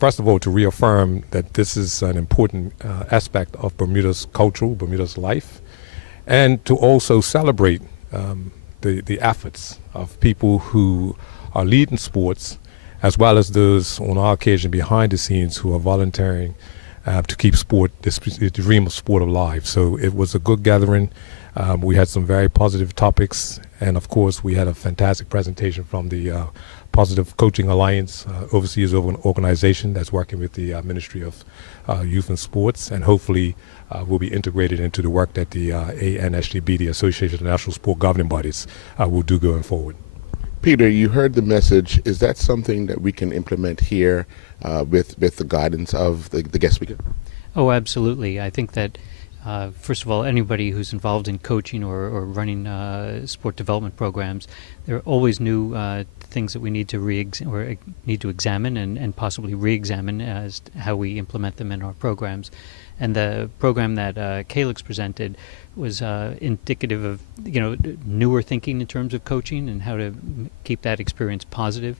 first of all, to reaffirm that this is an important aspect of Bermuda's life, and to also celebrate the efforts of people who are leading sports, as well as those on our occasion behind the scenes who are volunteering to keep the dream of sport alive. So it was a good gathering. We had some very positive topics, and of course we had a fantastic presentation from the Positive Coaching Alliance, overseas organization that's working with the Ministry of Youth and Sports, and hopefully will be integrated into the work that the ANSGB, the Association of National Sport Governing Bodies, will do going forward. Peter, you heard the message. Is that something that we can implement here with the guidance of the guest speaker? Oh, absolutely. I think that first of all, anybody who's involved in coaching or running sport development programs, there are always new things that we need to examine and possibly re-examine as to how we implement them in our programs. And the program that Calix presented was indicative of newer thinking in terms of coaching and how to keep that experience positive.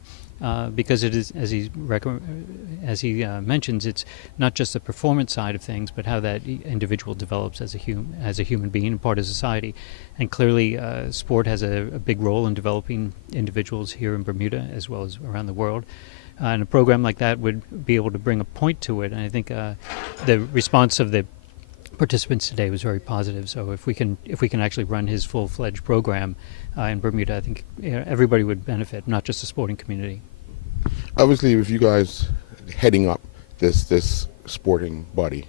Because it is, as he mentions, it's not just the performance side of things, but how that individual develops as a human being and part of society. And clearly, sport has a big role in developing individuals here in Bermuda as well as around the world. And a program like that would be able to bring a point to it. And I think the response of the participants today was very positive. So if we can actually run his full-fledged program in Bermuda, I think everybody would benefit, not just the sporting community. Obviously, with you guys heading up this sporting body,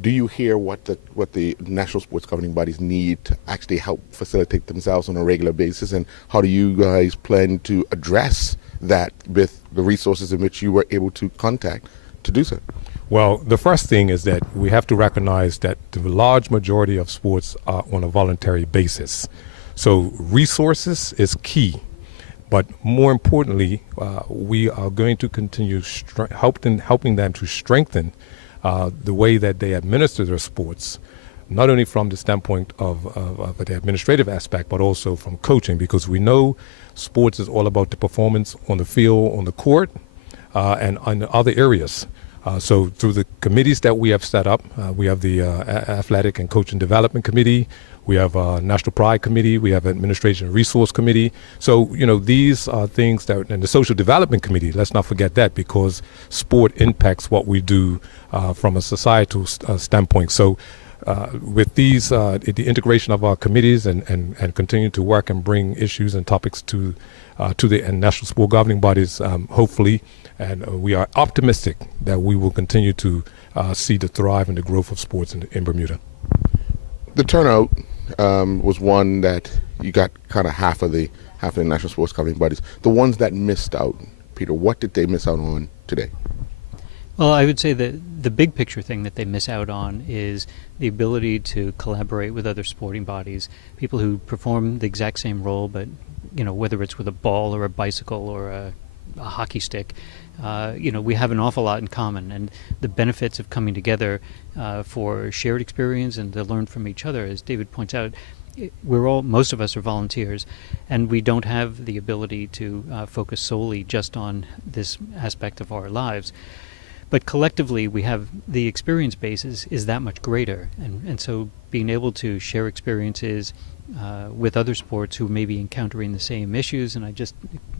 do you hear what the national sports governing bodies need to actually help facilitate themselves on a regular basis, and how do you guys plan to address that with the resources in which you were able to contact to do so? Well, the first thing is that we have to recognize that the large majority of sports are on a voluntary basis. So resources is key. But more importantly, we are going to continue helping them to strengthen the way that they administer their sports, not only from the standpoint of the administrative aspect, but also from coaching, because we know sports is all about the performance on the field, on the court, and on other areas. So through the committees that we have set up, we have the Athletic and Coaching Development Committee, we have a National Pride Committee, we have Administration and Resource Committee. So, these are things that, and the Social Development Committee, let's not forget that, because sport impacts what we do from a societal standpoint. So with these, the integration of our committees and continue to work and bring issues and topics to the national sport governing bodies, hopefully, and we are optimistic that we will continue to see the thrive and the growth of sports in Bermuda. The turnout was one that you got kind of half of the national sports governing bodies. The ones that missed out, Peter, what did they miss out on today? Well, I would say that the big picture thing that they miss out on is the ability to collaborate with other sporting bodies, people who perform the exact same role, but whether it's with a ball or a bicycle or a hockey stick, we have an awful lot in common, and the benefits of coming together for shared experience and to learn from each other, as David points out, most of us are volunteers, and we don't have the ability to focus solely just on this aspect of our lives. But collectively, we have the experience base is that much greater, and so being able to share experiences with other sports who may be encountering the same issues, and I just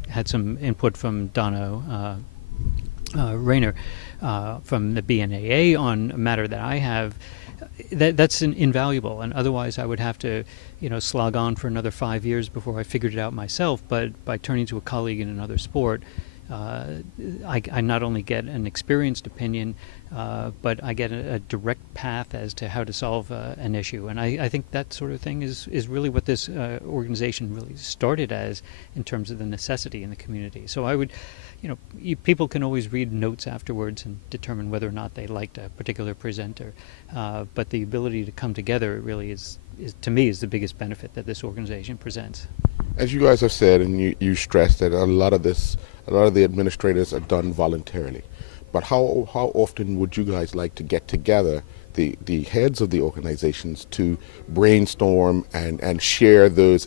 had some input from Donna Rayner from the BNAA on a matter that I have. That's invaluable, and otherwise I would have to slog on for another 5 years before I figured it out myself. But by turning to a colleague in another sport, I not only get an experienced opinion, but I get a direct path as to how to solve an issue. And I think that sort of thing is really what this organization really started as, in terms of the necessity in the community. So I would, people can always read notes afterwards and determine whether or not they liked a particular presenter. But the ability to come together really is to me, is the biggest benefit that this organization presents. As you guys have said, and you stressed that a lot of the administrators are done voluntarily. But how often would you guys like to get together, the heads of the organizations, to brainstorm and share those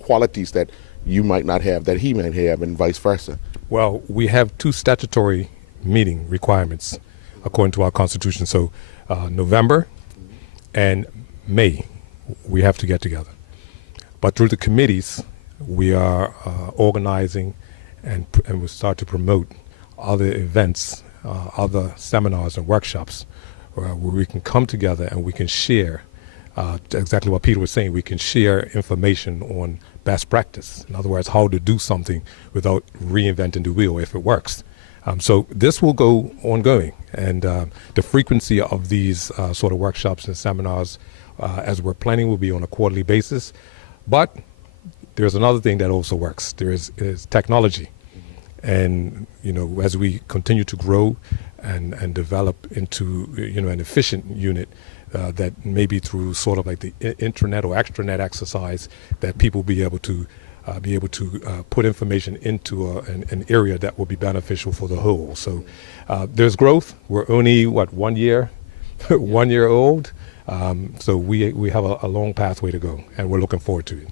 qualities that you might not have, that he might have, and vice versa? Well, we have two statutory meeting requirements according to our Constitution. So November and May, we have to get together. But through the committees, we are organizing and we start to promote other events, other seminars and workshops where we can come together and we can share exactly what Peter was saying. We can share information on best practice. In other words, how to do something without reinventing the wheel if it works. So this will go ongoing, and the frequency of these sort of workshops and seminars, as we're planning, will be on a quarterly basis. But there's another thing that also works. There is technology, and as we continue to grow and develop into an efficient unit, that maybe through sort of like the intranet or extranet exercise, that people be able to put information into an area that will be beneficial for the whole. So there's growth. We're only 1 year, 1 year old. So we have a long pathway to go, and we're looking forward to it.